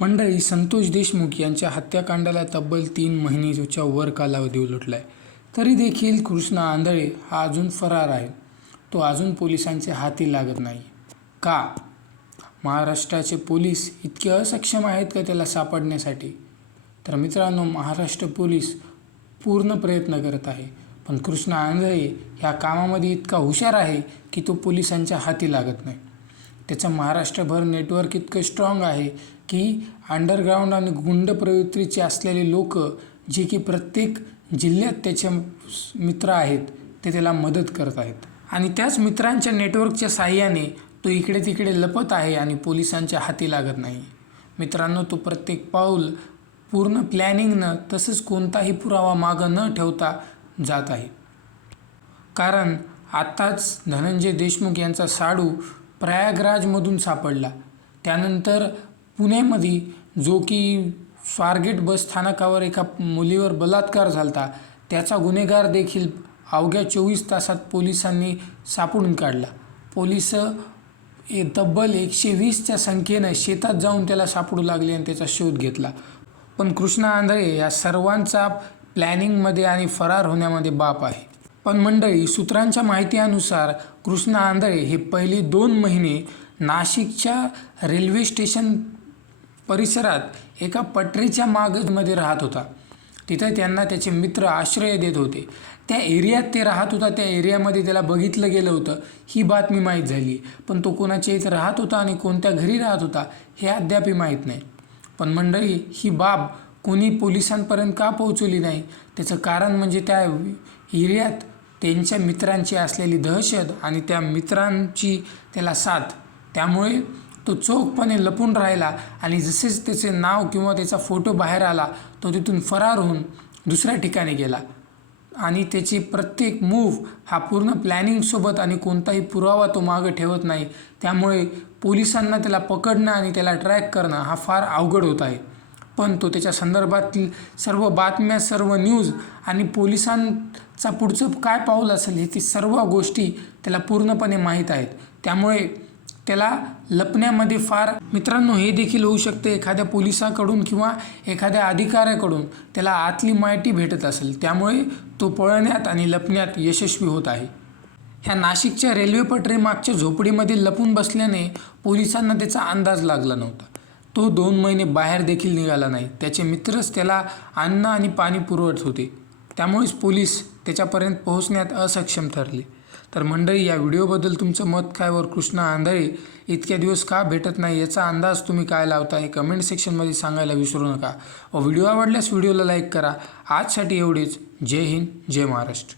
मंडळी संतोष देशमुख यांच्या हत्याकांडाला तब्बल तीन महिन्याच्या वर कालावधी उलटला आहे तरी देखील कृष्णा आंधळे हा अजून फरार आहे. तो अजून पोलिसांच्या हाती लागत नाही. का? महाराष्ट्राचे पोलीस इतके असक्षम आहेत का त्याला सापडण्यासाठी? तर मित्रांनो महाराष्ट्र पोलीस पूर्ण प्रयत्न करत आहे. पण कृष्णा आंधळे ह्या कामामध्ये इतका हुशार आहे की तो पोलिसांच्या हाती लागत नाही. त्याचं महाराष्ट्रभर नेटवर्क इतकं स्ट्रॉंग आहे की अंडरग्राऊंड आणि गुंड प्रवृत्तीचे असलेले लोक जे की प्रत्येक जिल्ह्यात त्याचे मित्र आहेत ते त्याला मदत करत आहेत. आणि त्याच मित्रांच्या नेटवर्कच्या साह्याने तो इकडे तिकडे लपत आहे आणि पोलिसांच्या हाती लागत नाही. मित्रांनो तो प्रत्येक पाऊल पूर्ण प्लॅनिंगनं तसंच कोणताही पुरावा मागं न ठेवता जात आहे. कारण आत्ताच धनंजय देशमुख यांचा साडू प्रयागराजमधून सापडला. त्यानंतर पुणेमध्ये जो की स्वारगेट बस स्थानकावर एका मुलीवर बलात्कार झाला त्याचा गुन्हेगार देखील अवघ्या चोवीस तासात पोलिसांनी सापडून काढला. पोलीस ए तब्बल एकशे वीसच्या संख्येनं शेतात जाऊन त्याला सापडू लागले आणि त्याचा शोध घेतला. पण कृष्णा आंधळे या सर्वांचा प्लॅनिंगमध्ये आणि फरार होण्यामध्ये बाप आहे. पण मंडळी सूत्रांच्या माहितीनुसार कृष्णा आंधळे हे पहिले दोन महिने नाशिकच्या रेल्वे स्टेशन परिसरात एका पटरीच्या मागमध्ये राहत होता. तिथं त्यांना त्याचे मित्र आश्रय देत होते. त्या एरियात ते राहत होता त्या एरियामध्ये त्याला बघितलं गेलं होतं. ही बातमी माहीत झाली. पण तो कोणाच्या इथं राहत होता आणि कोणत्या घरी राहत होता हे अद्यापही माहीत नाही. पण मंडळी ही बाब कोणी पोलिसांपर्यंत का पोहोचवली नाही? त्याचं कारण म्हणजे त्या एरियात त्यांच्या मित्रांची असलेली दहशत आणि त्या मित्रांची त्याला साथ. त्यामुळे तो चोखपणे लपून राहिला आणि जसेच त्याचे नाव किंवा त्याचा फोटो बाहेर आला तो तिथून फरार होऊन दुसऱ्या ठिकाणी गेला. आणि त्याची प्रत्येक मूव्ह हा पूर्ण प्लॅनिंगसोबत आणि कोणताही पुरावा तो मागं ठेवत नाही. त्यामुळे पोलिसांना त्याला पकडणं आणि त्याला ट्रॅक करणं हा फार अवघड होत आहे. पण तो त्याच्या संदर्भातील सर्व बातम्या सर्व न्यूज आणि पोलिसांचा पुढचं काय पाऊल असेल हे ती सर्व गोष्टी त्याला पूर्णपणे माहीत आहेत. त्यामुळे त्याला लपण्यामध्ये फार मित्रांनो हे देखील होऊ शकते एखाद्या पोलिसाकडून किंवा एखाद्या अधिकाऱ्याकडून त्याला आतली माहिती भेटत असेल. त्यामुळे तो पळण्यात आणि लपण्यात यशस्वी होत आहे. ह्या नाशिकच्या रेल्वे पटरीमागच्या झोपडीमध्ये लपून बसल्याने पोलिसांना त्याचा अंदाज लागला नव्हता. तो दोन महिने बाहेर देखील निघाला नाही. त्याचे मित्रच त्याला अन्न आणि पाणी पुरवत होते. त्यामुळेच पोलीस त्याच्यापर्यंत पोहोचण्यात असक्षम ठरले. तर मंडळी या व्हिडिओबद्दल तुमचं मत काय वर? कृष्णा आंधळे इतक्या दिवस का भेटत नाही? याचा अंदाज तुम्ही काय लावता हे कमेंट सेक्शनमध्ये सांगायला विसरू नका. व व्हिडिओ आवडल्यास व्हिडिओला लाईक करा. आजसाठी एवढेच. जय हिंद जय महाराष्ट्र.